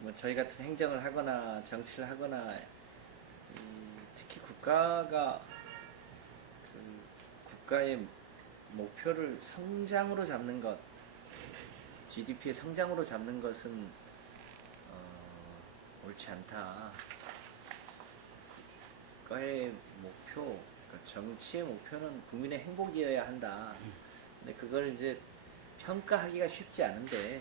뭐 저희 같은 행정을 하거나 정치를 하거나 특히 국가가 그 국가의 목표를 성장으로 잡는 것, GDP의 성장으로 잡는 것은 옳지 않다. 국가의 목표, 그러니까 정치의 목표는 국민의 행복이어야 한다. 근데 그걸 이제 평가하기가 쉽지 않은데,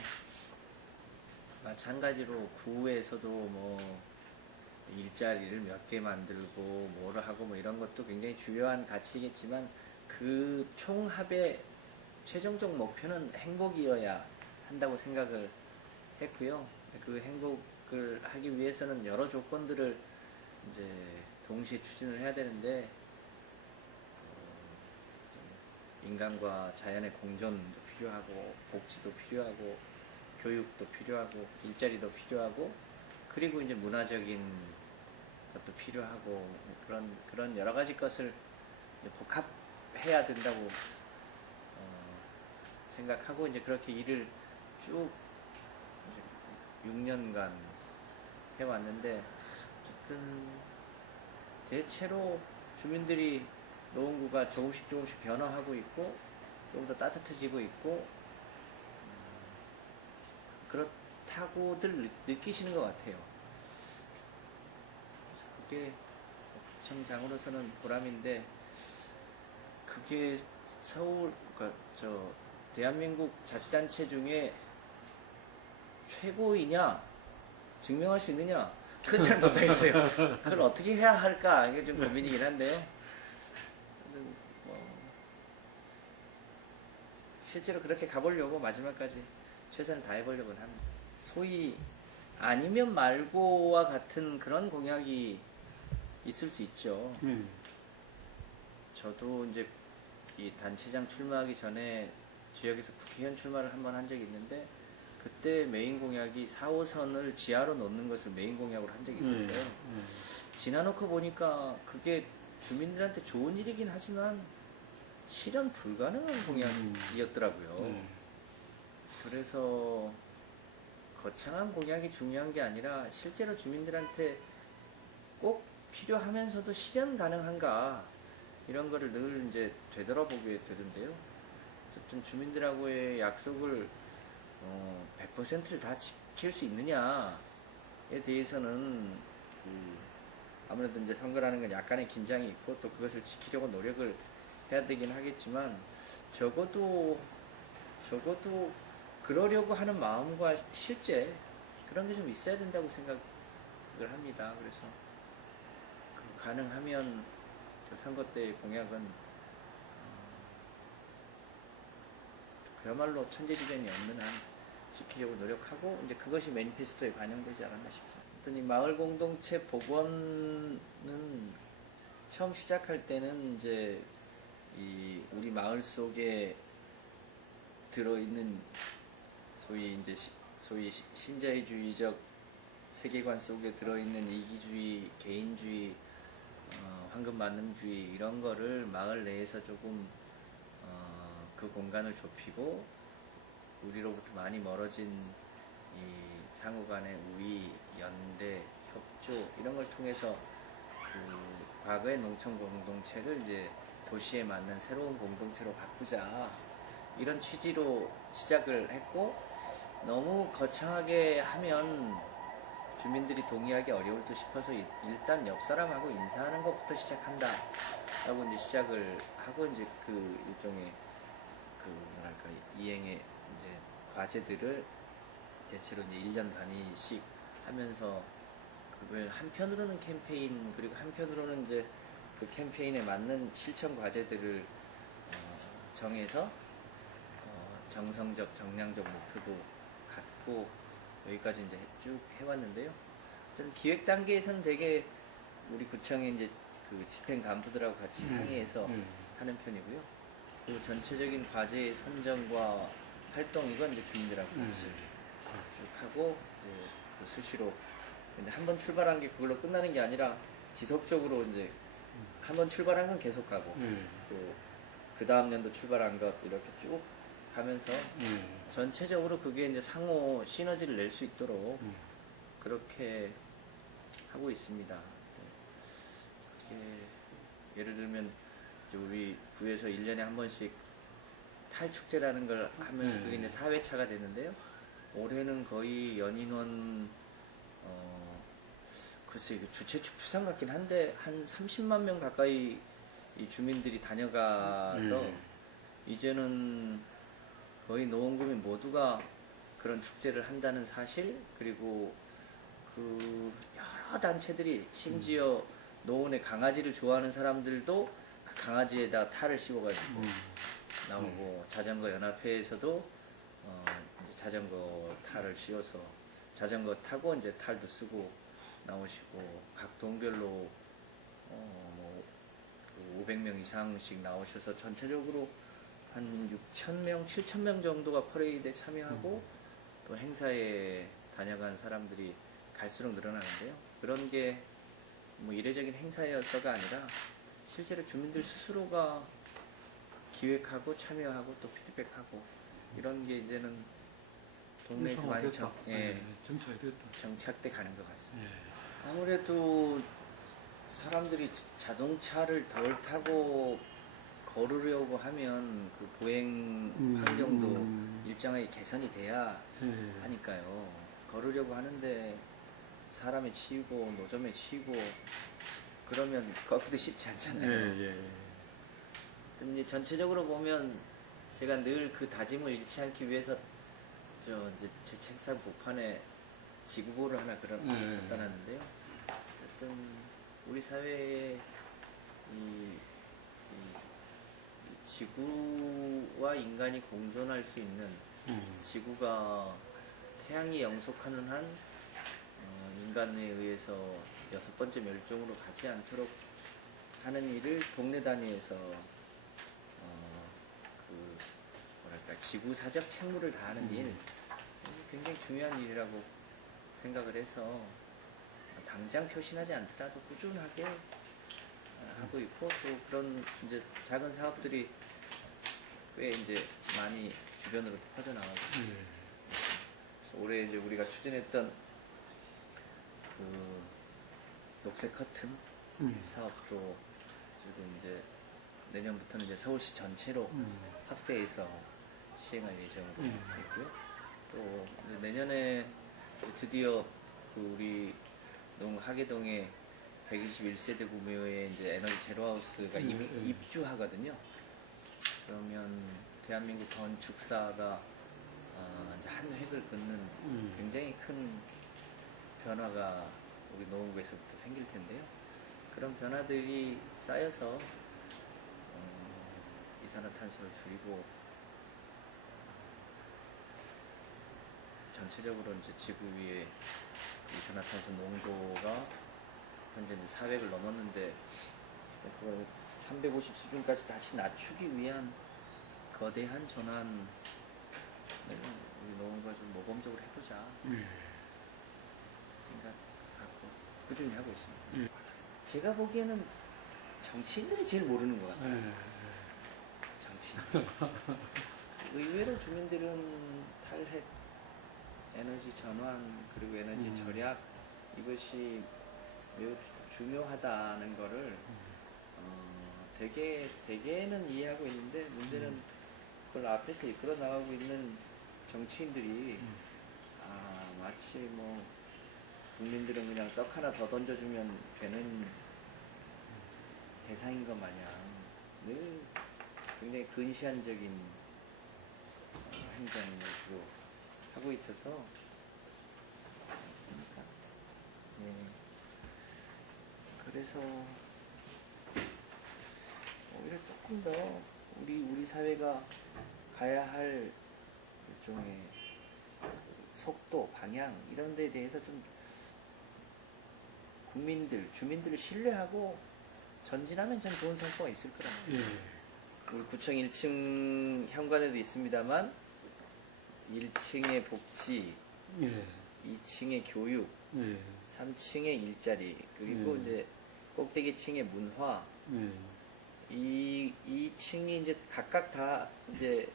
마찬가지로 구에서도 뭐 일자리를 몇 개 만들고 뭐를 하고 뭐 이런 것도 굉장히 중요한 가치겠지만 그 총합의 최종적 목표는 행복이어야 한다고 생각을 했고요. 그 행복을 하기 위해서는 여러 조건들을 이제 동시에 추진을 해야 되는데 인간과 자연의 공존도 필요하고 복지도 필요하고 교육도 필요하고 일자리도 필요하고 그리고 이제 문화적인 것도 필요하고 그런 여러 가지 것을 복합해야 된다고 생각하고 이제 그렇게 일을 쭉 6년간 해왔는데 어쨌든 대체로 주민들이 노원구가 조금씩 변화하고 있고 좀 더 따뜻해지고 있고 그렇다고들 느끼시는 것 같아요. 그게 구청장으로서는 보람인데 그게 서울, 그러니까 대한민국 자치단체 중에 최고이냐 증명할 수 있느냐 그건 잘 못하겠어요. 그걸 어떻게 해야 할까 이게 좀 고민이긴 한데요. 실제로 그렇게 가보려고 마지막까지 최선을 다해보려고 합니다. 소위 아니면 말고와 같은 그런 공약이 있을 수 있죠. 저도 이제 이 단체장 출마하기 전에 지역에서 국회의원 출마를 한번 한 적이 있는데 그때 메인 공약이 4호선을 지하로 놓는 것을 메인 공약으로 한 적이 있었어요. 지나놓고 보니까 그게 주민들한테 좋은 일이긴 하지만 실현 불가능한 공약이었더라고요. 그래서 거창한 공약이 중요한 게 아니라 실제로 주민들한테 꼭 필요하면서도 실현 가능한가 이런 거를 늘 이제 되돌아보게 되던데요. 어쨌든 주민들하고의 약속을 100%를 다 지킬 수 있느냐에 대해서는 아무래도 이제 선거라는 건 약간의 긴장이 있고 또 그것을 지키려고 노력을 해야 되긴 하겠지만 적어도 그러려고 하는 마음과 실제 그런 게 좀 있어야 된다고 생각을 합니다. 그래서 가능하면 선거 때의 공약은 그야말로 천재지변이 없는 한 지키려고 노력하고 이제 그것이 매니페스토에 반영되지 않았나 싶습니다. 이 마을 공동체 복원은 처음 시작할 때는 이제 우리 마을 속에 들어있는 소위 신자유주의적 세계관 속에 들어있는 이기주의, 개인주의, 황금만능주의 이런 거를 마을 내에서 조금 그 공간을 좁히고 우리로부터 많이 멀어진 이 상호 간의 우위, 연대, 협조 이런 걸 통해서 과거의 농촌 공동체를 이제 도시에 맞는 새로운 공동체로 바꾸자 이런 취지로 시작을 했고 너무 거창하게 하면 주민들이 동의하기 어려울 듯 싶어서 일단 옆 사람하고 인사하는 것부터 시작한다 라고 이제 시작을 하고 이제 그 일종의 이행의 이제 과제들을 대체로 이제 1년 단위씩 하면서 그걸 한편으로는 캠페인 그리고 한편으로는 이제 그 캠페인에 맞는 실천 과제들을 정해서 정성적, 정량적 목표도 갖고 여기까지 이제 쭉 해왔는데요. 저는 기획 단계에서는 되게 우리 구청의 이제 그 집행 간부들하고 같이 상의해서 하는 편이고요. 그 전체적인 과제의 선정과 활동 이건 이제 주민들하고 같이 쭉 하고 이제 그 수시로 이제 한 번 출발한 게 그걸로 끝나는 게 아니라 지속적으로 이제 한 번 출발한 건 계속 가고 또 그 다음 년도 출발한 것 이렇게 쭉 가면서 전체적으로 그게 이제 상호 시너지를 낼 수 있도록 그렇게 하고 있습니다. 그게 예를 들면 이제 우리 구에서 1년에 한 번씩 탈축제라는 걸 하면서 그게 이제 4회차가 됐는데요. 올해는 거의 연인원 글쎄 주최측 추산 같긴 한데 한 30만 명 가까이 이 주민들이 다녀가서 이제는 거의 노원구민 모두가 그런 축제를 한다는 사실, 그리고 그 여러 단체들이 심지어 노원의 강아지를 좋아하는 사람들도 그 강아지에다 탈을 씌워가지고 나오고, 자전거 연합회에서도 이제 자전거 탈을 씌워서 자전거 타고 이제 탈도 쓰고 나오시고, 각 동별로 뭐 500명 이상씩 나오셔서 전체적으로 한 6,000명, 7,000명 정도가 퍼레이드에 참여하고 또 행사에 다녀간 사람들이 갈수록 늘어나는데요. 그런 게 뭐 이례적인 행사여서가 아니라 실제로 주민들 스스로가 기획하고 참여하고 또 피드백하고 이런 게 이제는 동네에서 많이 정착돼 가는 것 같습니다. 아무래도 사람들이 자동차를 덜 타고 걸으려고 하면 그 보행 환경도 일정하게 개선이 돼야 하니까요. 걸으려고 하는데 사람에 치이고 노점에 치이고 그러면 걷기도 쉽지 않잖아요. 근데 전체적으로 보면 제가 늘 그 다짐을 잃지 않기 위해서 이제 제 책상 복판에 지구보를 하나 갖다 놨는데요. 어떤 우리 사회에 이 지구와 인간이 공존할 수 있는, 지구가 태양이 영속하는 한 인간에 의해서 6번째 멸종으로 가지 않도록 하는 일을 동네 단위에서 지구사적 책무를 다하는 일, 굉장히 중요한 일이라고 생각을 해서 당장 표신하지 않더라도 꾸준하게 하고 있고, 또 그런 이제 작은 사업들이 꽤 이제 많이 주변으로 퍼져나가고 있습니다. 올해 이제 우리가 추진했던 그 녹색 커튼 사업도 지금 이제 내년부터는 이제 서울시 전체로 확대해서 시행할 예정으로 있고요. 또 내년에 드디어 그 우리 하계동에 121세대 구매의 이제 에너지 제로하우스가 입주하거든요. 그러면 대한민국 건축사가 이제 한 획을 긋는 굉장히 큰 변화가 우리 노원구에서부터 생길 텐데요. 그런 변화들이 쌓여서 이산화탄소를 줄이고 전체적으로 이제 지구 위에 이산화탄소 농도가 현재 이제 400을 넘었는데 그걸 350 수준까지 다시 낮추기 위한 거대한 전환을 우리 노원구가 좀 모범적으로 해보자 생각 갖고 꾸준히 하고 있습니다. 제가 보기에는 정치인들이 제일 모르는 것 같아요. 정치인. 의외로 주민들은 탈핵, 에너지 전환, 그리고 에너지 절약, 이것이 매우 중요하다는 거를 대개는 이해하고 있는데, 문제는 그걸 앞에서 이끌어 나가고 있는 정치인들이 마치 뭐 국민들은 그냥 떡 하나 더 던져주면 되는 대상인 것 마냥 늘 굉장히 근시안적인 행정을 주로 하고 있어서 그렇습니다. 그래서 오히려 조금 더 우리 사회가 가야 할 일종의 속도, 방향 이런 데에 대해서 좀 주민들을 신뢰하고 전진하면 참 좋은 성과가 있을 거라고 생각합니다. 우리 구청 1층 현관에도 있습니다만 1층의 복지, 2층의 교육, 3층의 일자리, 그리고 이제 꼭대기층의 문화, 이 층이 이제 각각 다 이제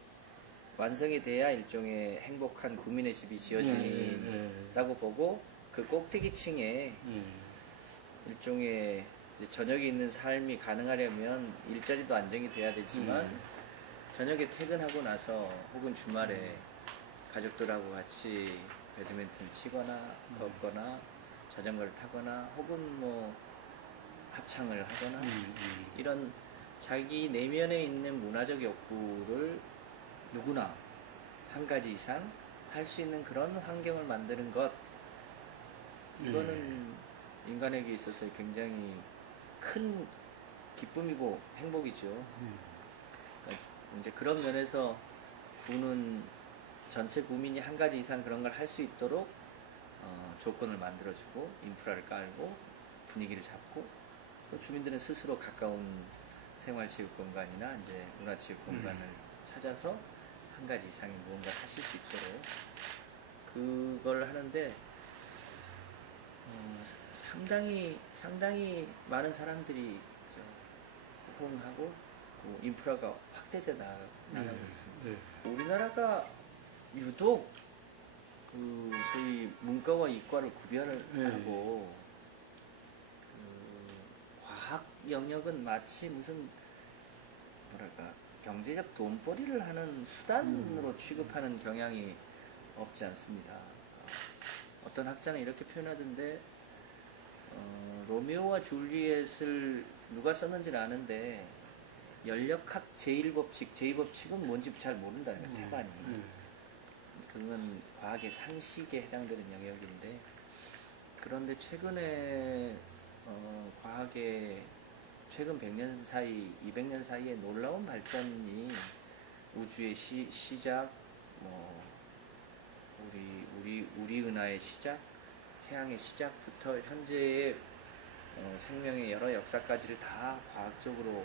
완성이 돼야 일종의 행복한 국민의 집이 지어진다고 보고, 그 꼭대기층에 일종의 이제 저녁에 있는 삶이 가능하려면 일자리도 안정이 돼야 되지만 저녁에 퇴근하고 나서 혹은 주말에 가족들하고 같이 배드민턴 치거나 걷거나 자전거를 타거나 혹은 뭐 합창을 하거나 이런 자기 내면에 있는 문화적 욕구를 누구나 한 가지 이상 할 수 있는 그런 환경을 만드는 것, 이거는 인간에게 있어서 굉장히 큰 기쁨이고 행복이죠. 이제 그런 면에서 구는 전체 구민이 한 가지 이상 그런 걸 할 수 있도록 조건을 만들어주고 인프라를 깔고 분위기를 잡고, 또 주민들은 스스로 가까운 생활체육 공간이나 이제 문화체육 공간을 찾아서 한 가지 이상의 무언가를 하실 수 있도록 그걸 하는데 상당히 많은 사람들이 호응하고 인프라가 확대돼 나가고 있습니다. 우리나라가 유독 그 소위 문과와 이과를 구별을 하고 그 과학 영역은 마치 무슨 뭐랄까 경제적 돈벌이를 하는 수단으로 취급하는 경향이 없지 않습니다. 어떤 학자는 이렇게 표현하던데 로미오와 줄리엣을 누가 썼는지는 아는데 연력학 제1법칙은 뭔지 잘 모른다. 태반이. 그건 과학의 상식에 해당되는 영역인데, 그런데 최근에 과학의 최근 100년 사이, 200년 사이에 놀라운 발전이 우주의 시작, 우리 은하의 시작, 태양의 시작부터 현재의 생명의 여러 역사까지를 다 과학적으로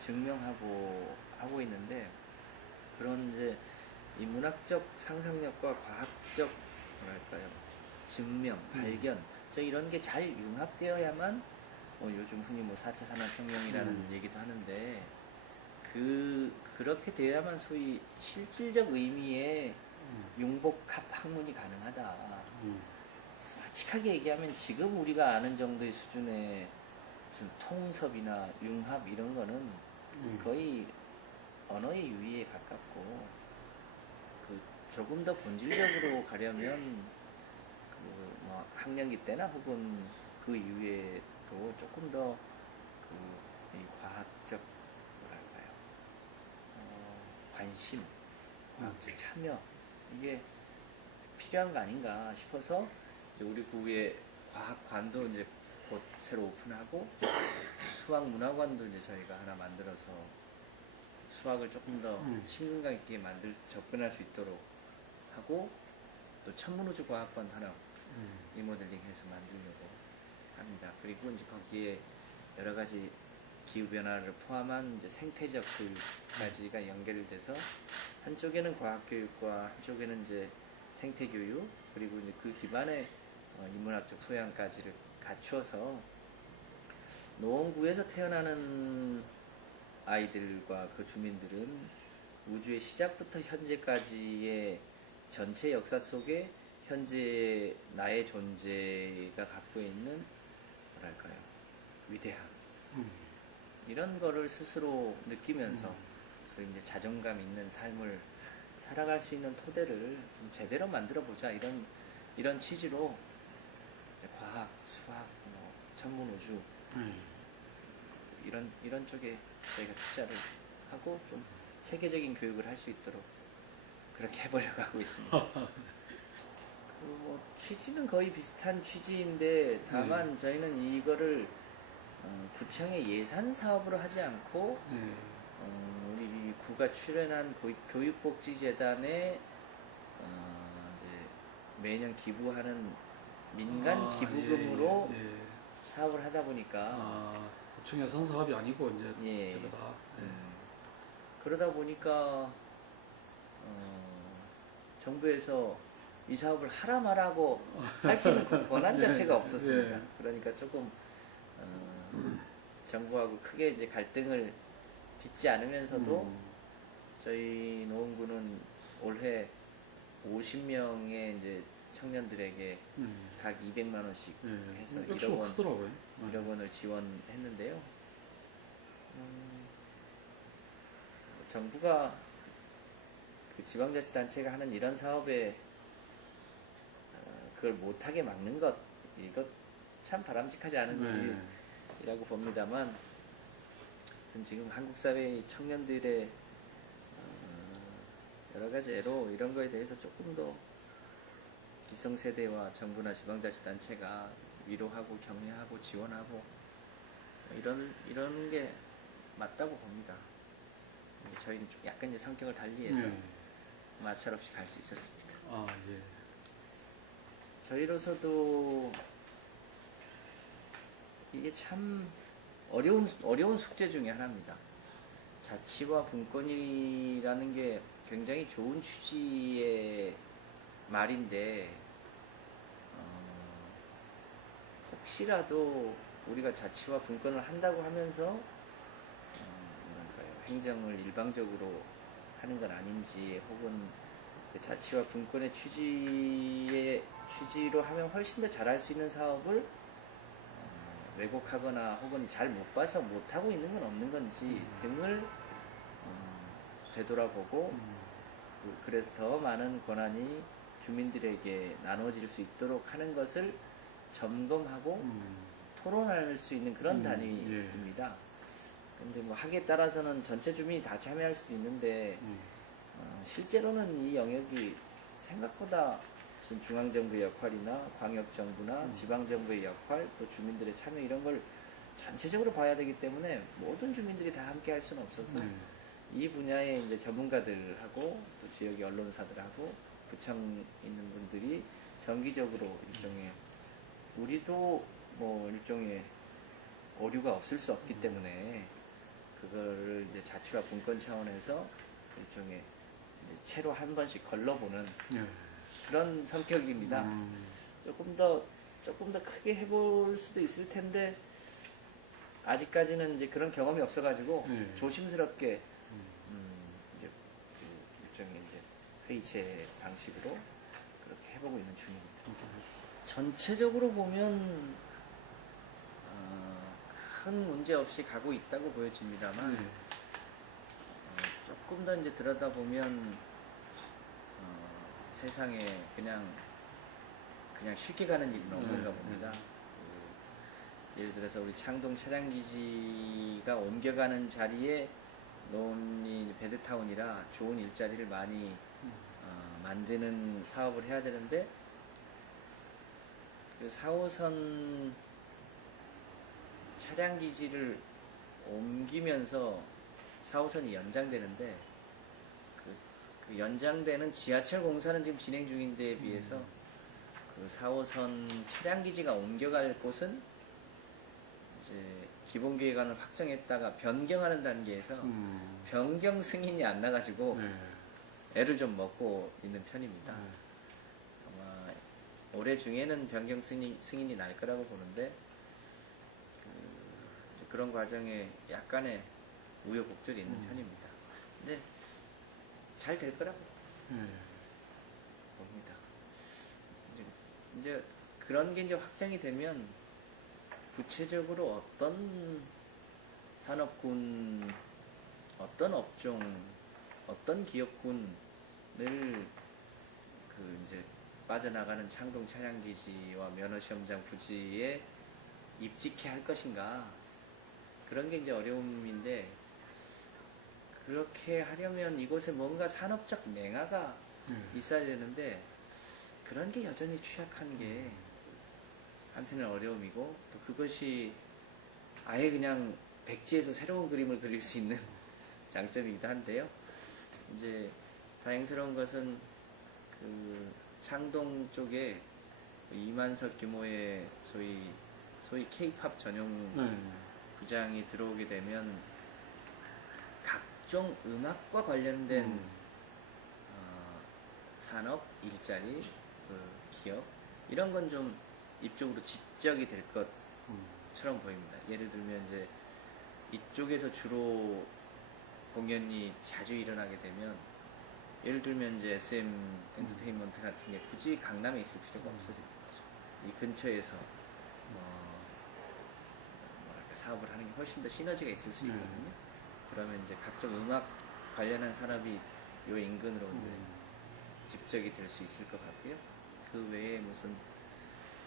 증명하고 하고 있는데, 그런 이제 이 문학적 상상력과 과학적 뭐랄까요 증명, 발견, 이런 게 잘 융합되어야만 요즘 흔히 4차 산업혁명이라는 얘기도 하는데 그렇게 되어야만 소위 실질적 의미의 융복합 학문이 가능하다. 솔직하게 얘기하면 지금 우리가 아는 정도의 수준의 무슨 통섭이나 융합 이런 거는 거의 언어의 유희에 가깝고, 조금 더 본질적으로 가려면 학년기 때나 혹은 그 이후에도 조금 더 이 과학적 뭐랄까요 관심, 과학적 참여 이게 필요한 거 아닌가 싶어서 우리 구에 과학관도 이제 곧 새로 오픈하고 수학 문화관도 이제 저희가 하나 만들어서 수학을 조금 더 친근감 있게 접근할 수 있도록 하고, 또 천문우주과학관 하나 리모델링해서 만들려고 합니다. 그리고 이제 거기에 여러 가지 기후변화를 포함한 이제 생태적 교육까지가 연결돼서 한쪽에는 과학교육과 한쪽에는 이제 생태교육, 그리고 이제 그 기반에 인문학적 소양까지를 갖추어서 노원구에서 태어나는 아이들과 그 주민들은 우주의 시작부터 현재까지의 전체 역사 속에 현재 나의 존재가 갖고 있는 뭐랄까요 위대함, 이런 거를 스스로 느끼면서 소위 이제 자존감 있는 삶을 살아갈 수 있는 토대를 좀 제대로 만들어 보자, 이런 취지로 과학, 수학, 천문우주 이런 쪽에 저희가 투자를 하고 좀 체계적인 교육을 할 수 있도록 그렇게 해보려고 하고 있습니다. 취지는 거의 비슷한 취지인데 다만 저희는 이거를 구청의 예산 사업으로 하지 않고 우리 구가 출연한 교육복지재단에 이제 매년 기부하는 민간 기부금으로 사업을 하다 보니까 구청의 선사업이 아니고 이제 제가 그러다 보니까 정부에서 이 사업을 하라 말하고 할 수 있는 권한 자체가 없었습니다. 그러니까 조금 정부하고 크게 이제 갈등을 빚지 않으면서도 저희 노원구는 올해 50명의 이제 청년들에게 각 200만 원씩 해서 액수가 1억 원, 크더라고요. 1억 원을 지원했는데요. 정부가 그 지방자치단체가 하는 이런 사업에 그걸 못하게 막는 것, 이것 참 바람직하지 않은 일이라고 봅니다만, 지금 한국 사회의 청년들의 여러 가지 애로 이런 거에 대해서 조금 더 기성세대와 정부나 지방자치단체가 위로하고 격려하고 지원하고 이런 게 맞다고 봅니다. 저희는 좀 약간 이제 성격을 달리해서 마찰 없이 갈 수 있었습니다. 아, 예. 저희로서도 이게 참 어려운 숙제 중에 하나입니다. 자치와 분권이라는 게 굉장히 좋은 취지의 말인데, 혹시라도 우리가 자치와 분권을 한다고 하면서 뭐랄까요, 행정을 일방적으로 하는 건 아닌지, 혹은 그 자치와 분권의 취지로 하면 훨씬 더 잘할 수 있는 사업을 왜곡하거나 혹은 잘 못 봐서 못하고 있는 건 없는 건지 등을 되돌아보고, 그래서 더 많은 권한이 주민들에게 나눠질 수 있도록 하는 것을 점검하고 토론할 수 있는 그런 단위입니다. 근데 뭐 학에 따라서는 전체 주민이 다 참여할 수도 있는데, 실제로는 이 영역이 생각보다 무슨 중앙정부의 역할이나 광역정부나 지방정부의 역할, 또 주민들의 참여 이런 걸 전체적으로 봐야 되기 때문에 모든 주민들이 다 함께 할 수는 없어서 이 분야의 이제 전문가들하고 또 지역의 언론사들하고 구청 있는 분들이 정기적으로 일종의, 우리도 뭐 일종의 오류가 없을 수 없기 때문에 그거를 이제 자치와 분권 차원에서 일종의 이제 채로 한 번씩 걸러보는 그런 성격입니다. 조금 더 크게 해볼 수도 있을 텐데, 아직까지는 이제 그런 경험이 없어가지고 조심스럽게 이제 일종의 이제 회의체 방식으로 그렇게 해보고 있는 중입니다. 전체적으로 보면 큰 문제 없이 가고 있다고 보여집니다만, 조금 더 이제 들여다보면 세상에 그냥 쉽게 가는 일은 없는가 봅니다. 예를 들어서 우리 창동 차량기지가 옮겨가는 자리에 놓은 베드타운이라 좋은 일자리를 많이 만드는 사업을 해야 되는데, 그 4호선 차량기지를 옮기면서 4호선이 연장되는데, 그 연장되는 지하철 공사는 지금 진행 중인데에 비해서 그 4호선 차량기지가 옮겨갈 곳은 이제 기본계획안을 확정했다가 변경하는 단계에서 변경 승인이 안 나가지고 애를 좀 먹고 있는 편입니다. 아마 올해 중에는 변경 승인이 날 거라고 보는데, 그런 과정에 약간의 우여곡절이 있는 편입니다. 근데 잘 될 거라고 봅니다. 이제 그런 게 이제 확정이 되면 구체적으로 어떤 산업군, 어떤 업종, 어떤 기업군을 그 이제 빠져나가는 창동 차량기지와 면허시험장 부지에 입직해 할 것인가, 그런 게 이제 어려움인데, 그렇게 하려면 이곳에 뭔가 산업적 맹아가 있어야 되는데, 그런 게 여전히 취약한 게 한편은 어려움이고, 또 그것이 아예 그냥 백지에서 새로운 그림을 그릴 수 있는 장점이기도 한데요. 이제 다행스러운 것은 그 창동 쪽에 2만석 규모의 소위 K-팝 전용 구장이 들어오게 되면 각종 음악과 관련된 산업, 일자리, 기업, 이런 건 좀 이쪽으로 집적이 될 것처럼 보입니다. 예를 들면 이제 이쪽에서 주로 공연이 자주 일어나게 되면 예를 들면 이제 SM 엔터테인먼트 같은 게 굳이 강남에 있을 필요가 없어지는 거죠. 이 근처에서 뭐랄까 사업을 하는 게 훨씬 더 시너지가 있을 수 있거든요. 그러면 이제 각종 음악 관련한 산업이 요 인근으로 이제 집적이 될 수 있을 것 같고요. 그 외에 무슨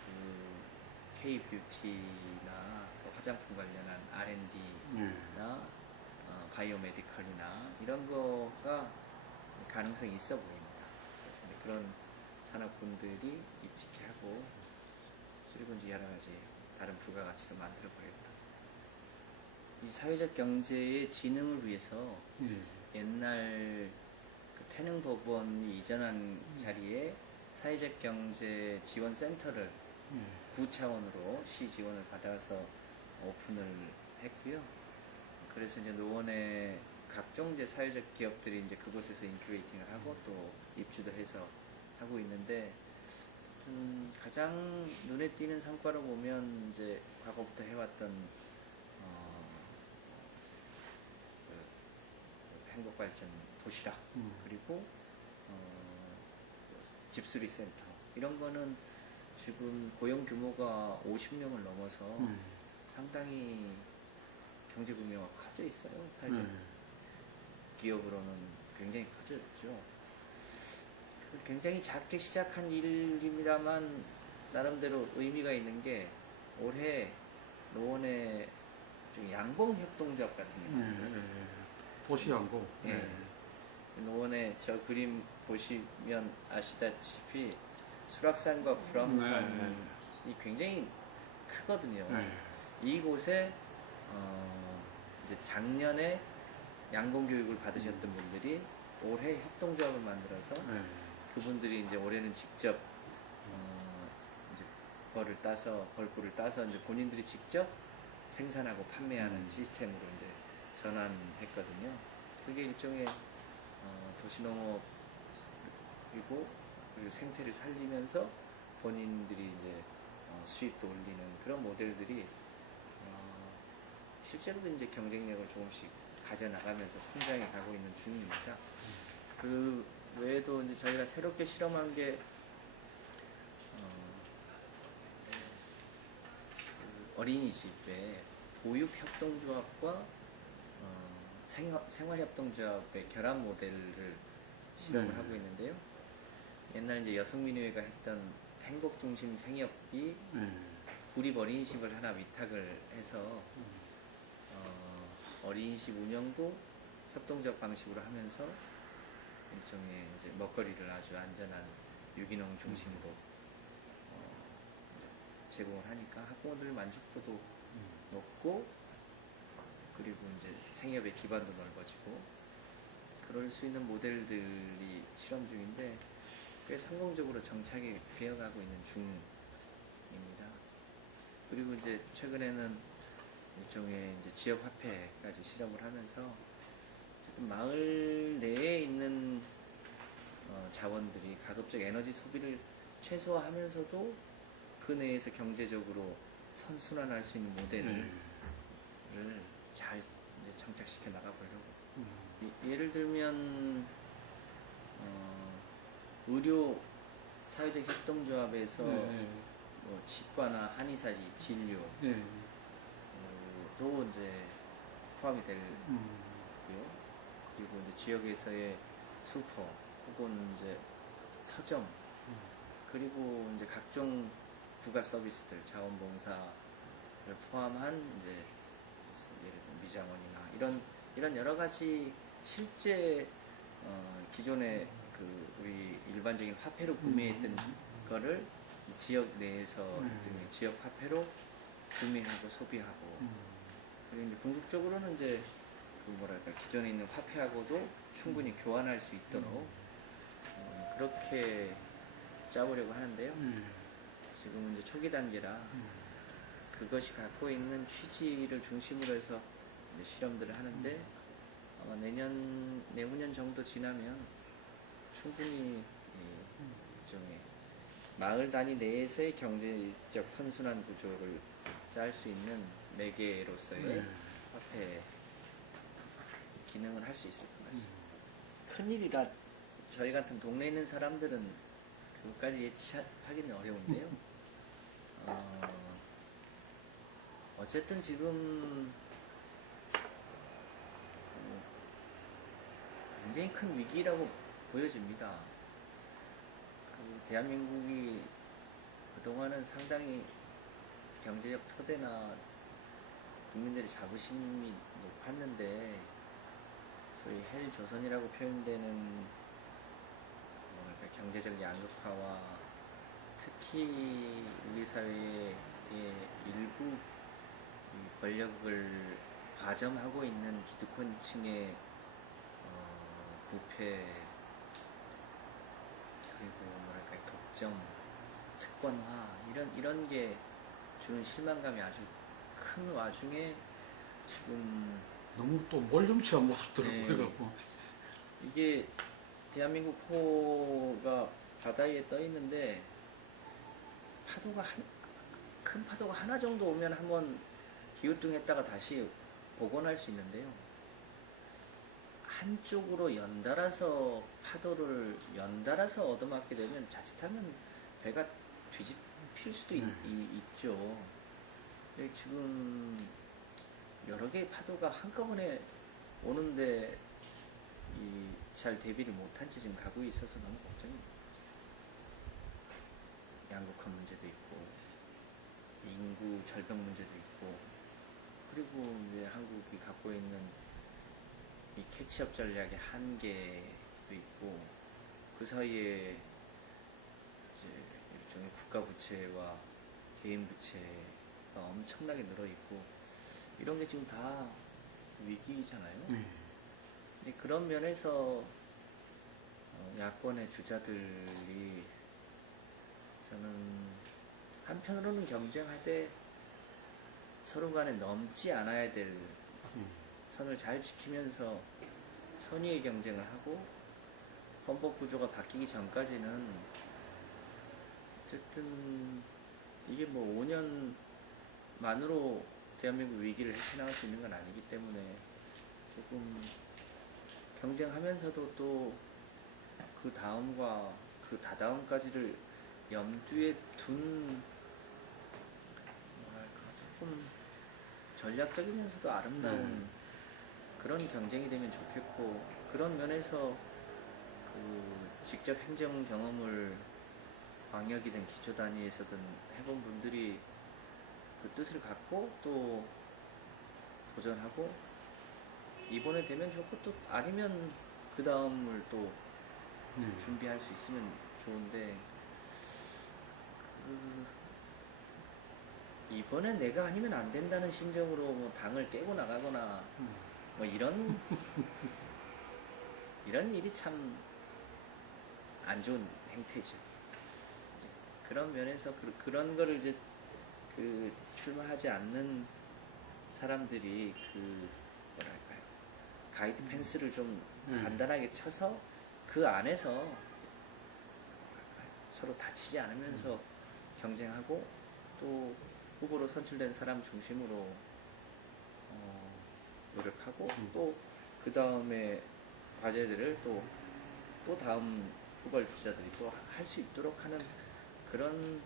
그 K-뷰티나 화장품 관련한 R&D나 바이오메디컬이나 이런 거가 가능성이 있어 보입니다. 그래서 이제 그런 산업군들이 입직해 하고 그리고 이제 여러 가지 다른 부가가치도 만들어 보겠다. 이 사회적 경제의 진흥을 위해서 옛날 그 태능법원이 이전한 자리에 사회적 경제 지원 센터를 구 차원으로 시 지원을 받아서 오픈을 했고요. 그래서 이제 노원의 각종 이제 사회적 기업들이 이제 그곳에서 인큐베이팅을 하고 또 입주도 해서 하고 있는데 가장 눈에 띄는 성과로 보면 이제 과거부터 해왔던 그 행복발전 도시락 그리고 집수리 센터 이런 거는 지금 고용 규모가 50명을 넘어서 상당히 경제 규모가 커져 있어요. 사회적 기업으로는 굉장히 커졌죠. 굉장히 작게 시작한 일입니다만 나름대로 의미가 있는 게 올해 노원에 좀 양봉협동조합 같은 게 만들어졌어요. 도시양고. 예. 노원에 저 그림 보시면 아시다시피 수락산과 불암산이 굉장히 크거든요. 이곳에 이제 작년에 양봉교육을 받으셨던 분들이 올해 협동조합을 만들어서 그분들이 이제 올해는 직접 이제 벌꿀을 따서 이제 본인들이 직접 생산하고 판매하는 시스템으로 이제 전환했거든요. 그게 일종의 도시농업이고 그리고 생태를 살리면서 본인들이 이제 수입도 올리는 그런 모델들이 실제로도 이제 경쟁력을 조금씩 가져나가면서 성장해 가고 있는 중입니다. 그 외에도 이제 저희가 새롭게 실험한 게 어린이집에 보육협동조합과 생활협동조합의 결합 모델을 실험을 하고 있는데요. 옛날 이제 여성민의회가 했던 행복중심 생협이 구립 어린이집을 하나 위탁을 해서 어린이집 운영도 협동조합 방식으로 하면서 일종의 이제 먹거리를 아주 안전한 유기농 중심으로 제공을 하니까 학부모들 만족도도 높고 그리고 이제 생협의 기반도 넓어지고 그럴 수 있는 모델들이 실험 중인데 꽤 성공적으로 정착이 되어가고 있는 중입니다. 그리고 이제 최근에는 일종의 이제 지역 화폐까지 실험을 하면서 마을 내에 있는 자원들이 가급적 에너지 소비를 최소화하면서도 그 내에서 경제적으로 선순환할 수 있는 모델을 잘 이제 정착시켜 나가보려고. 예를 들면 의료 사회적 협동조합에서 뭐 치과나 한의사 진료 도 이제 포함이 될 거고요. 그리고 이제 지역에서의 슈퍼 혹은 이제 서점 그리고 이제 각종 부가 서비스들 자원봉사를 포함한 이제 예를 들면 미장원이나 이런 여러 가지 실제 기존에 그 우리 일반적인 화폐로 구매했던 거를 지역 내에서 지역 화폐로 구매하고 소비하고 그리고 이제 궁극적으로는 이제 그 뭐랄까 기존에 있는 화폐하고도 충분히 교환할 수 있도록 그렇게 짜보려고 하는데요. 지금은 이제 초기 단계라 그것이 갖고 있는 취지를 중심으로 해서 이제 실험들을 하는데 내후년 정도 지나면 충분히 일종의 마을 단위 내에서의 경제적 선순환 구조를 짤 수 있는 매개로서의 화폐 기능을 할 수 있을 것 같습니다. 큰일이라 저희 같은 동네에 있는 사람들은 그것까지 예측하기는 어려운데요. 어쨌든 지금 굉장히 큰 위기라고 보여집니다. 대한민국이 그동안은 상당히 경제적 토대나 국민들의 자부심이 높았는데 소위 헬조선이라고 표현되는 뭐랄까 경제적 양극화와 특히 우리 사회의 일부 이 권력을 과점하고 있는 기득권층의 부패 그리고 뭐랄까 독점, 특권화 이런 게 주는 실망감이 아주 큰 와중에 지금 너무 또 몰림치한 모습들을 네. 보여갖고 이게 대한민국 포가 바다 위에 떠 있는데 큰 파도가 하나 정도 오면 한번 기우뚱했다가 다시 복원할 수 있는데요. 한쪽으로 연달아서 파도를 연달아서 얻어맞게 되면 자칫하면 배가 뒤집힐 수도 있죠. 지금 여러 개의 파도가 한꺼번에 오는데 잘 대비를 못한 채 지금 가고 있어서 너무 걱정입니다. 양극화 문제도 있고 인구 절벽 문제도 있고 그리고 이제 한국이 갖고 있는 이 캐치업 전략의 한계도 있고 그 사이에 이제 일종의 국가 부채와 개인 부채가 엄청나게 늘어 있고 이런 게 지금 다 위기잖아요. 근데 그런 면에서 야권의 주자들이 저는 한편으로는 경쟁하되 서로 간에 넘지 않아야 될 선을 잘 지키면서 선의의 경쟁을 하고 헌법 구조가 바뀌기 전까지는 어쨌든 이게 뭐 5년만으로 대한민국 위기를 해결할 수 있는 건 아니기 때문에 조금 경쟁하면서도 또 그 다음과 그 다다음까지를 염두에 둔 뭐랄까 조금 전략적이면서도 아름다운 그런 경쟁이 되면 좋겠고 그런 면에서 그 직접 행정 경험을 광역이든 기초단위에서든 해본 분들이 그 뜻을 갖고 또 도전하고 이번에 되면 좋고 또 아니면 그 다음을 또 준비할 수 있으면 좋은데 이번에 내가 아니면 안 된다는 심정으로 뭐 당을 깨고 나가거나 뭐 이런 일이 참 안 좋은 행태죠. 이제 그런 면에서 그런 거를 이제 그 출마하지 않는 사람들이 그 뭐랄까요 가이드 펜스를 좀 단단하게 쳐서 그 안에서 뭐랄까요? 서로 다치지 않으면서 경쟁하고 또 후보로 선출된 사람 중심으로 노력하고 또 그 다음에 과제들을 또 다음 후보 주자들이 또 할 수 있도록 하는 그런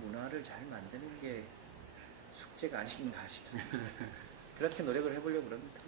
문화를 잘 만드는 게 숙제가 아닌가 싶습니다. 그렇게 노력을 해보려고 합니다.